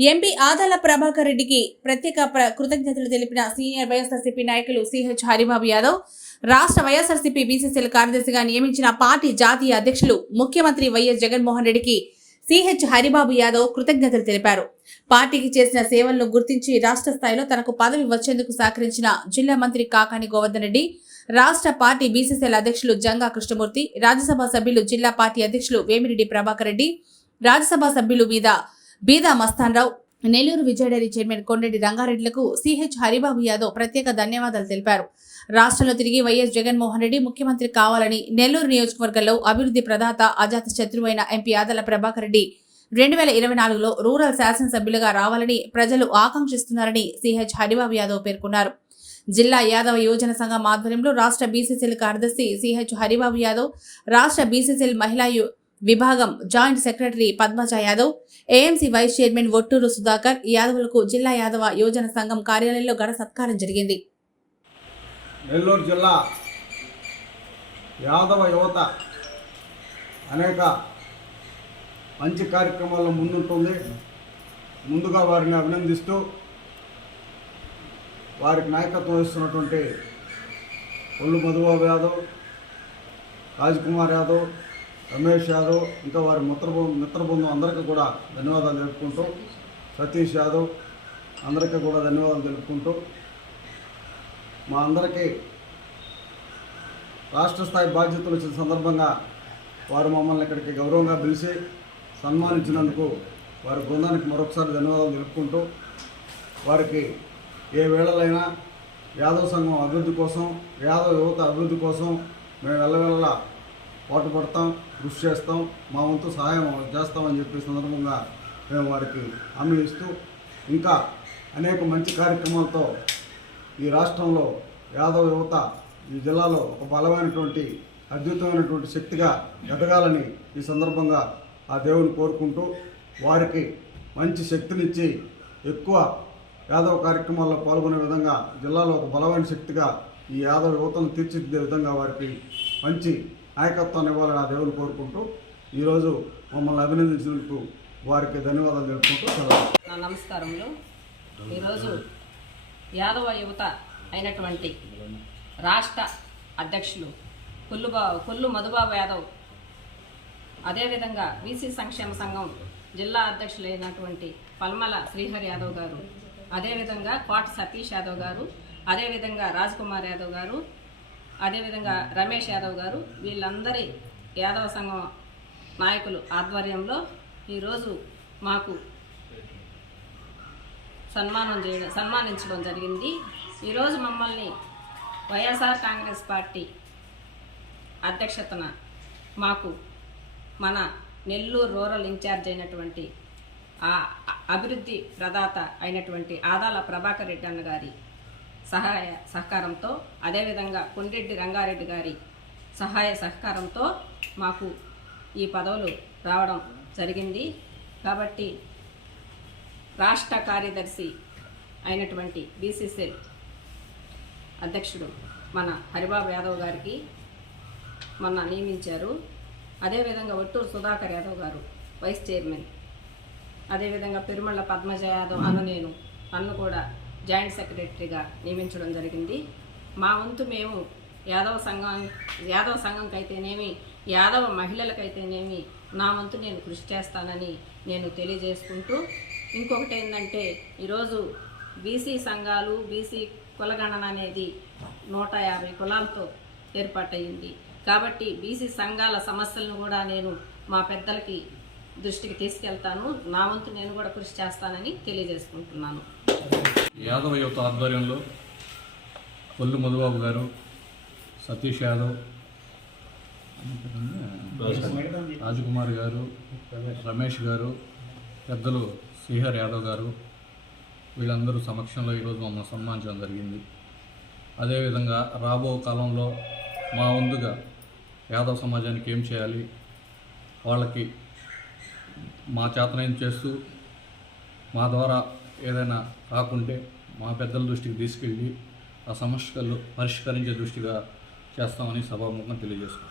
MP Adala Prabhakar రెడ్డికి ప్రత్యేక ప్ర- కృతజ్ఞతలు తెలిపిన సీనియర్ వైఎస్ఆర్సీపీ నాయకులు సిహెచ్ హరిబాబు యాదవ్ రాష్ట్ర వైఎస్ఆర్సీపీ బీసీసీల కార్యదర్శిగా నియమించిన పార్టీ జాతీయ అధ్యక్షులు ముఖ్యమంత్రి వైఎస్ జగన్మోహన్ రెడ్డికి సిహెచ్ హరిబాబు యాదవ్ కృతజ్ఞతలు తెలిపారు. పార్టీకి చేసిన సేవలను గుర్తించి రాష్ట్ర స్థాయిలో తనకు పదవి వచ్చేందుకు సహకరించిన జిల్లా మంత్రి కాకాని గోవర్ధన్ రెడ్డి రాష్ట్ర పార్టీ బీసీసీల అధ్యక్షులు జంగా కృష్ణమూర్తి రాజ్యసభ సభ్యులు జిల్లా పార్టీ అధ్యక్షులు వేమిరెడ్డి ప్రభాకర్ రెడ్డి రాజ్యసభ సభ్యులు మీద బీదా మస్తాన్రావు. నెల్లూరు విజయడైరీ చైర్మన్ కొండెడ్డి రంగారెడ్డిలకు సిహెచ్ హరిబాబు యాదవ్ ప్రత్యేక ధన్యవాదాలు తెలిపారు. రాష్ట్రంలో తిరిగి వైఎస్ జగన్మోహన్ రెడ్డి ముఖ్యమంత్రి కావాలని నెల్లూరు నియోజకవర్గంలో అభివృద్ధి ప్రదాత అజాత శత్రువైన ఎంపీ ఆదల ప్రభాకర్ రెడ్డి రెండు వేల ఇరవై నాలుగులో రూరల్ శాసనసభ్యులుగా రావాలని ప్రజలు ఆకాంక్షిస్తున్నారని సిహెచ్ హరిబాబు యాదవ్ పేర్కొన్నారు. జిల్లా యాదవ యోజన సంఘం ఆధ్వర్యంలో రాష్ట్ర బీసీసీఎల్ కార్యదర్శి సిహెచ్ హరిబాబు యాదవ్ రాష్ట్ర బీసీసీఎల్ మహిళా విభాగం joint secretary Padmaja Yadav AMC vice chairman Ottur Sudhakar యాదవులకు జిల్లా యాదవ యోజన సంఘం కార్యాలయంలో ఘన సత్కారం జరిగింది. నెల్లూరు జిల్లా యాదవ యువత అనేక మంచి కార్యక్రమాల్లో ముందుంటుంది. ముందుగా వారిని అభినందిస్తూ వారికి నాయకత్వం వహిస్తున్నటువంటి ఒళ్ళు మధుబాబు యాదవ్ రాజ్కుమార్ యాదవ్ రమేష్ యాదవ్ ఇంకా వారి మిత్ర మిత్ర మిత్రబృందం అందరికీ కూడా ధన్యవాదాలు తెలుపుకుంటూ సతీష్ యాదవ్ అందరికీ కూడా ధన్యవాదాలు తెలుపుకుంటూ మా అందరికీ రాష్ట్ర స్థాయి బాధ్యతలు వచ్చిన సందర్భంగా వారు మమ్మల్ని ఇక్కడికి గౌరవంగా పిలిచి సన్మానించినందుకు వారి బృందానికి మరొకసారి ధన్యవాదాలు తెలుపుకుంటూ వారికి ఏ వేళలైనా యాదవ్ సంఘం అభివృద్ధి కోసం యాదవ యువత అభివృద్ధి కోసం మేము వెళ్ళవెళ్ళ పాటుపడతాం కృషి చేస్తాం మా వంతు సహాయం చేస్తామని చెప్పి సందర్భంగా మేము వారికి హామీ ఇస్తూ ఇంకా అనేక మంచి కార్యక్రమాలతో ఈ రాష్ట్రంలో యాదవ యువత ఈ జిల్లాలో ఒక బలమైనటువంటి అద్భుతమైనటువంటి శక్తిగా ఎదగాలని ఈ సందర్భంగా ఆ దేవుని కోరుకుంటూ వారికి మంచి శక్తినిచ్చి ఎక్కువ యాదవ కార్యక్రమాల్లో పాల్గొనే విధంగా జిల్లాలో ఒక బలమైన శక్తిగా ఈ యాదవ యువతను తీర్చిదిద్దే విధంగా వారికి మంచి నాయకత్వాన్ని ఇవ్వాలని ఆ దేవుని కోరుకుంటూ ఈరోజు మమ్మల్ని అభినందించినందుకు వారికి ధన్యవాదాలు తెలుపుకుంటూ సెలవు. నా నమస్కారములు. ఈరోజు యాదవ యువత అయినటువంటి రాష్ట్ర అధ్యక్షులు కొల్లుబా కొల్లు మధుబాబు యాదవ్ అదేవిధంగా బీసీ సంక్షేమ సంఘం జిల్లా అధ్యక్షులైనటువంటి పల్మల శ్రీహరి యాదవ్ గారు అదేవిధంగా కోట సతీష్ యాదవ్ గారు అదేవిధంగా రాజ్ కుమార్ యాదవ్ గారు అదేవిధంగా రమేష్ యాదవ్ గారు వీళ్ళందరి యాదవ సంఘం నాయకులు ఆధ్వర్యంలో ఈరోజు మాకు సన్మానం చేయడం సన్మానించడం జరిగింది. ఈరోజు మమ్మల్ని వైఎస్ఆర్ కాంగ్రెస్ పార్టీ అధ్యక్షతన మాకు మన నెల్లూరు రూరల్ ఇన్ఛార్జ్ అయినటువంటి అభివృద్ధి ప్రదాత అయినటువంటి ఆదాల ప్రభాకర్ రెడ్డి అన్న గారి సహాయ సహకారంతో అదేవిధంగా కొండెడ్డి రంగారెడ్డి గారి సహాయ సహకారంతో మాకు ఈ పదవులు రావడం జరిగింది. కాబట్టి రాష్ట్ర కార్యదర్శి అయినటువంటి బీసీసీఎల్ అధ్యక్షుడు మన హరిబాబు యాదవ్ గారికి మొన్న నియమించారు. అదేవిధంగా ఒట్టూరు సుధాకర్ యాదవ్ గారు వైస్ చైర్మన్. అదేవిధంగా పెరుమళ్ళ పద్మజ యాదవ్ అను నేను నన్ను కూడా జాయింట్ సెక్రటరీగా నియమించడం జరిగింది. మా వంతు మేము యాదవ సంఘం యాదవ సంఘంకి అయితేనేమి యాదవ మహిళలకైతేనేమి నా వంతు నేను కృషి చేస్తానని నేను తెలియజేసుకుంటూ ఇంకొకటి ఏంటంటే ఈరోజు బీసీ సంఘాలు బీసీ కులగణన అనేది నూట యాభై కులాలతో ఏర్పాటయ్యింది కాబట్టి బీసీ సంఘాల సమస్యలను కూడా నేను మా పెద్దలకి దృష్టికి తీసుకెళ్తాను. నా వంతు నేను కూడా కృషి చేస్తానని తెలియజేసుకుంటున్నాను. యాదవ యువత ఆధ్వర్యంలో కొల్లు మధుబాబు గారు సతీష్ యాదవ్ రాజకుమార్ గారు రమేష్ గారు పెద్దలు శ్రీహర్ యాదవ్ గారు వీళ్ళందరూ సమక్షంలో ఈరోజు మమ్మల్ని సన్మానించడం జరిగింది. అదేవిధంగా రాబో కాలంలో మా వంతుగా యాదవ సమాజానికి ఏం చేయాలి? వాళ్ళకి మా చేతనైన చేస్తూ మా ద్వారా ఏదైనా కాకుంటే మా పెద్దల దృష్టికి తీసుకెళ్ళి ఆ సమస్యలు పరిష్కరించే దృష్టిగా చేస్తామని సభాముఖం తెలియజేసుకుంటాం